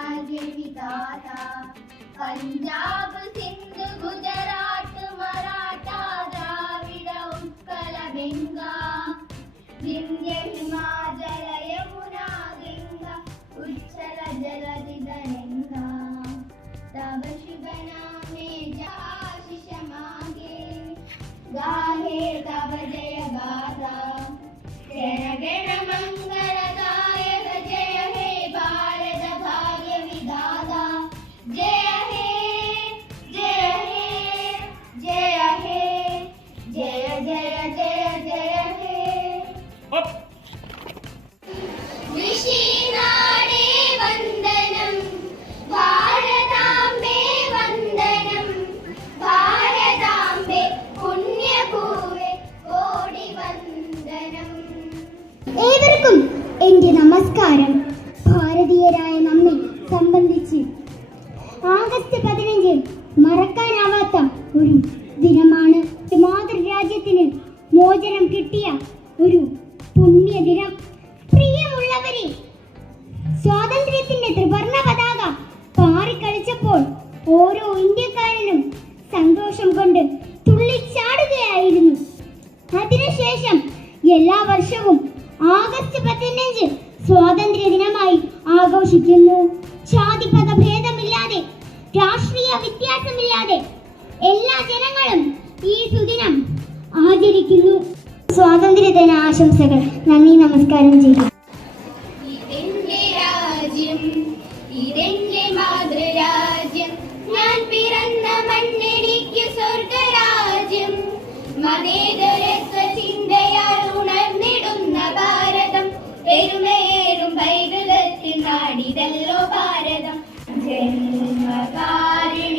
ഭാഗ്യവിധാത പഞ്ചാബ് സിന്ധ് ഗുജറാത്ത് മറാഠ ദ്രാവിഡ ഉത്കല ബംഗ വിന്ധ്യ ഹിമാചല യമുന ഗംഗ ഉജ്ജല ജലധി തരംഗ തവ ശുഭ നാമേ ആശിഷ മാഗേ गाहे तव जय गाथा जय गण मंगलदायक जय हे भारत भाग्य विधाता जय हे जय हे जय हे जय जय जय जय हे ऋषिनाडे वंदनम भारतांबे वंदनम भारतांबे ഏവർക്കും എൻ്റെ നമസ്കാരം. ഭാരതീയരായ നമ്മെ സംബന്ധിച്ച് ആഗസ്റ്റ് 15 മറക്കാനാവാത്ത ഒരു ദിനമാണ്. മാതൃരാജ്യത്തിന് മോചനം കിട്ടിയ ഒരു പുണ്യദിനം. പ്രിയമുള്ളവരെ, സ്വാതന്ത്ര്യത്തിന്റെ ത്രിവർണ്ണ പതാക പാറിക്കളിച്ചപ്പോൾ ഓരോ ഇന്ത്യക്കാരനും സന്തോഷം കൊണ്ട് തുള്ളിച്ചാടുകയായിരുന്നു. അതിനുശേഷം എല്ലാ വർഷവും ആഗസ്റ്റ് 15 സ്വാതന്ത്ര്യ ദിനമായി ആഘോഷിക്കുന്നു. ജാതിമത ഭേദമില്ലാതെ, രാഷ്ട്രീയ വ്യത്യാസമില്ലാതെ എല്ലാ ജനങ്ങളും ഈ സുദിനം ആചരിക്കുന്നു. സ്വാതന്ത്ര്യ ദിന ആശംസകൾ. നന്ദി, നമസ്കാരം ചെയ്യും. ഇതെന്റെ രാജ്യം, ഇതെന്റെ മാതൃരാജ്യം, ഞാൻ പിറന്ന മണ്ണെനിക്ക് സ്വർഗരാജ്യം. മതേതരത്വ ചിന്തയാൽ ഉണർന്നിടുന്ന ഭാരതം, പെരുമയേറും പൈതൃകത്തിൻ നാടിതല്ലോ ഭാരതം. ജന്മകാരി